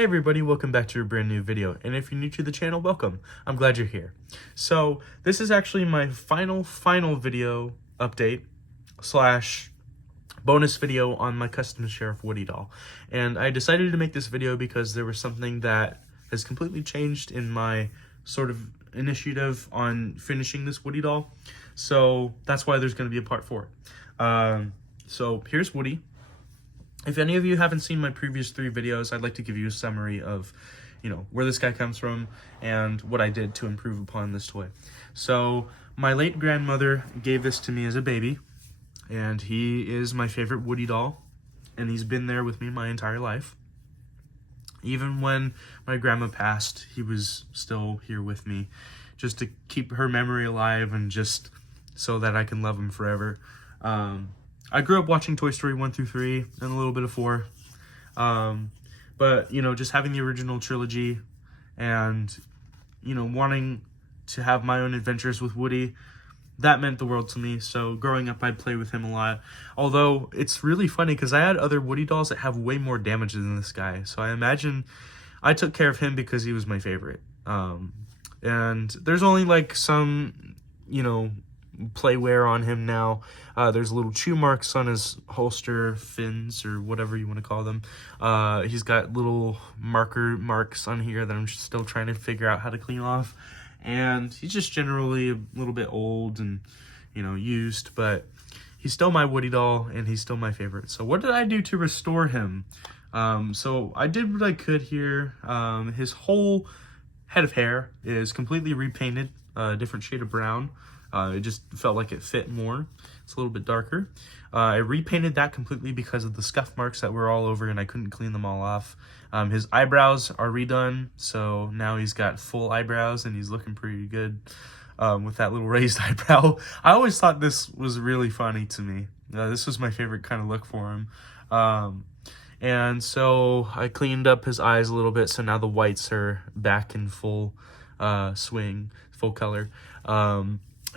Hey everybody, welcome back to a brand new video, and if you're new to the channel, welcome. I'm glad you're here. So, this is actually my final video update slash bonus video on my custom Sheriff Woody doll. And I decided to make this video because there was something that has completely changed in my sort of initiative on finishing this Woody doll. So, that's why there's going to be a part 4. So, here's Woody. If any of you haven't seen my previous 3 videos, I'd like to give you a summary of, where this guy comes from and what I did to improve upon this toy. So, my late grandmother gave this to me as a baby, and he is my favorite Woody doll, and he's been there with me my entire life. Even when my grandma passed, he was still here with me, just to keep her memory alive and just so that I can love him forever. I grew up watching Toy Story 1 through 3 and a little bit of 4. But, just having the original trilogy and, wanting to have my own adventures with Woody, that meant the world to me. So growing up, I'd play with him a lot. Although it's really funny because I had other Woody dolls that have way more damage than this guy. So I imagine I took care of him because he was my favorite. And there's only like some, play wear on him now. There's little chew marks on his holster fins or whatever you want to call them. He's got little marks on here that I'm still trying to figure out how to clean off. And he's just generally a little bit old and, used, but he's still my Woody doll and he's still my favorite. So what did I do to restore him? So I did what I could here. His whole head of hair is completely repainted, a different shade of brown. It just felt like it fit more. It's a little bit darker. I repainted that completely because of the scuff marks that were all over and I couldn't clean them all off. His eyebrows are redone, so now he's got full eyebrows and he's looking pretty good with that little raised eyebrow. I always thought this was really funny to me. This was my favorite kind of look for him. And so I cleaned up his eyes a little bit, so now the whites are back in full swing, full color.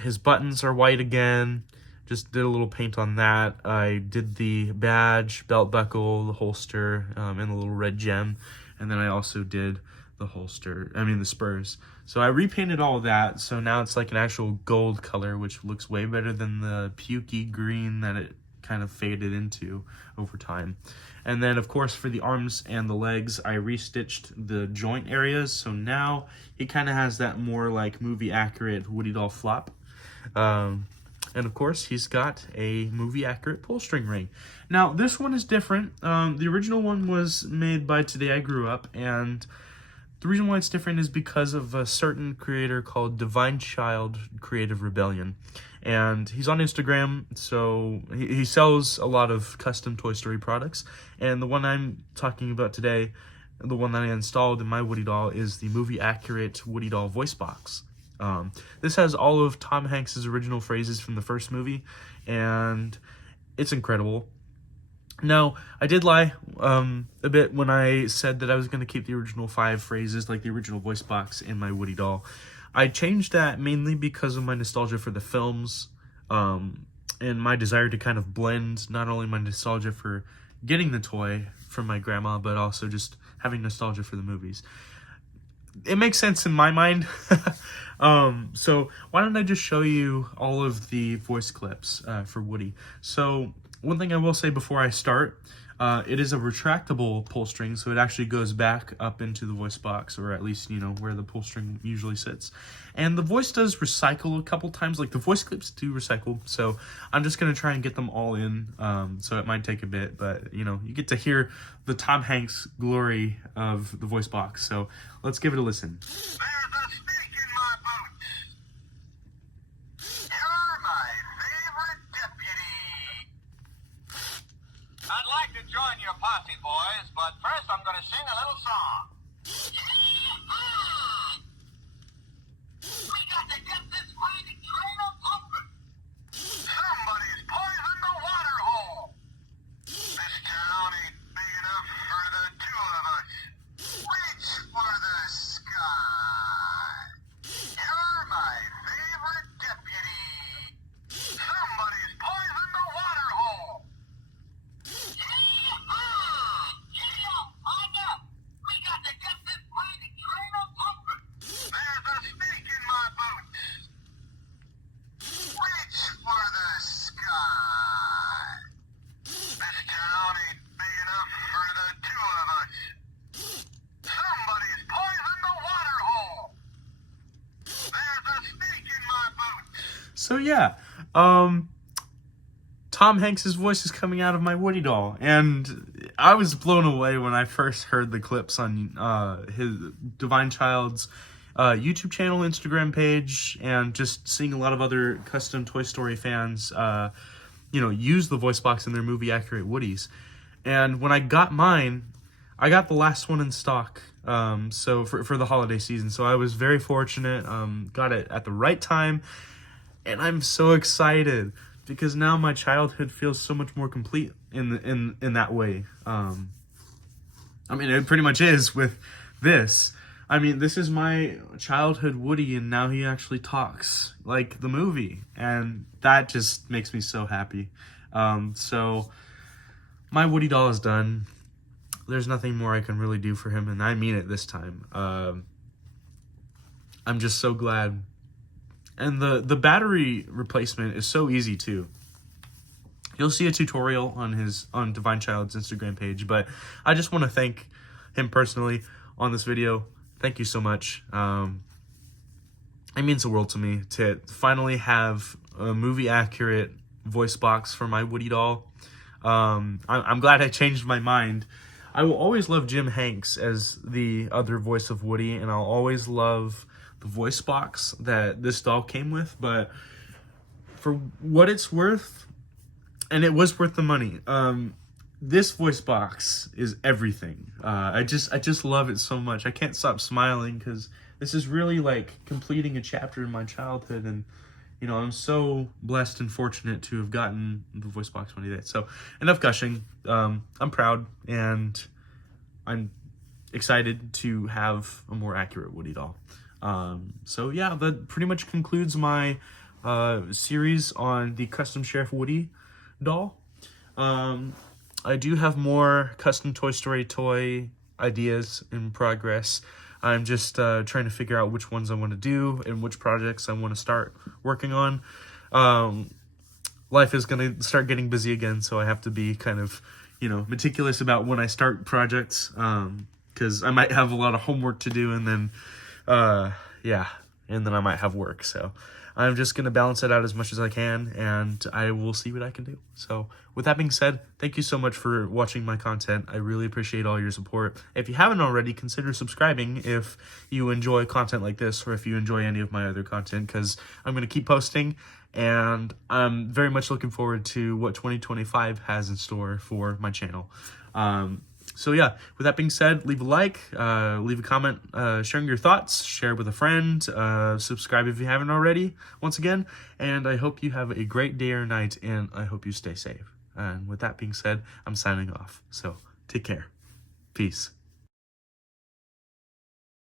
His buttons are white again. Just did a little paint on that. I did the badge, belt buckle, the holster, and the little red gem. And then I also did the spurs. So I repainted all of that. So now it's like an actual gold color, which looks way better than the pukey green that it kind of faded into over time. And then, of course, for the arms and the legs, I restitched the joint areas. So now he kind of has that more like movie-accurate Woody doll flop. And of course, he's got a movie-accurate pull string ring. Now, this one is different. The original one was made by Today I Grew Up, and the reason why it's different is because of a certain creator called Divine Child Creative Rebellion. And he's on Instagram, so he sells a lot of custom Toy Story products. And the one I'm talking about today, the one that I installed in my Woody doll, is the movie-accurate Woody doll voice box. This has all of Tom Hanks' original phrases from the first movie, and it's incredible. Now, I did lie a bit when I said that I was going to keep the original 5 phrases, like the original voice box, in my Woody doll. I changed that mainly because of my nostalgia for the films, and my desire to kind of blend not only my nostalgia for getting the toy from my grandma, but also just having nostalgia for the movies. It makes sense in my mind. So why don't I just show you all of the voice clips for Woody. So one thing I will say before I start, it is a retractable pull string, so it actually goes back up into the voice box, or at least, where the pull string usually sits. And the voice does recycle a couple times, like the voice clips do recycle, so I'm just going to try and get them all in, so it might take a bit, but, you get to hear the Tom Hanks glory of the voice box, so let's give it a listen. There's a snake in my boots. You're my favorite deputy. I'd like to join your posse, boys, but first I'm going to sing a little song. We got to get this mighty train a pumping. Somebody's poisoned the water hole. This town ain't big enough for the 2 of us. Reach for the sky. You're my favorite deputy. Somebody's poisoned the water hole. Giddy up, partner. We got So yeah, Tom Hanks's voice is coming out of my Woody doll, and I was blown away when I first heard the clips on his Divine Child's YouTube channel, Instagram page, and just seeing a lot of other custom Toy Story fans, use the voice box in their movie accurate Woodies. And when I got mine, I got the last one in stock. So for the holiday season, so I was very fortunate. Got it at the right time, and I'm so excited. Because now my childhood feels so much more complete in that way. I mean, it pretty much is with this. I mean, this is my childhood Woody, and now he actually talks like the movie, and that just makes me so happy. So my Woody doll is done. There's nothing more I can really do for him, and I mean it this time. I'm just so glad. And the battery replacement is so easy too. You'll see a tutorial on Divine Child's Instagram page, but I just want to thank him personally on this video. Thank you so much. It means the world to me to finally have a movie accurate voice box for my Woody doll. I'm glad I changed my mind. I will always love Jim Hanks as the other voice of Woody, and I'll always love the voice box that this doll came with, but for what it's worth, and it was worth the money, this voice box is everything. I just love it so much. I can't stop smiling because this is really like completing a chapter in my childhood, and I'm so blessed and fortunate to have gotten the voice box when I did. So enough gushing. I'm proud, and I'm excited to have a more accurate Woody doll. So yeah, that pretty much concludes my series on the custom Sheriff Woody doll. I do have more custom Toy Story toy ideas in progress. I'm just trying to figure out which ones I want to do and which projects I want to start working on. Life is going to start getting busy again, so I have to be kind of, meticulous about when I start projects, because I might have a lot of homework to do, and then and then I might have work. So I'm just going to balance it out as much as I can, and I will see what I can do. So with that being said, thank you so much for watching my content. I really appreciate all your support. If you haven't already, consider subscribing if you enjoy content like this, or if you enjoy any of my other content, because I'm going to keep posting, and I'm very much looking forward to what 2025 has in store for my channel. So yeah, with that being said, leave a like, leave a comment, sharing your thoughts, share with a friend, subscribe if you haven't already, once again, and I hope you have a great day or night, and I hope you stay safe. And with that being said, I'm signing off. So take care. Peace.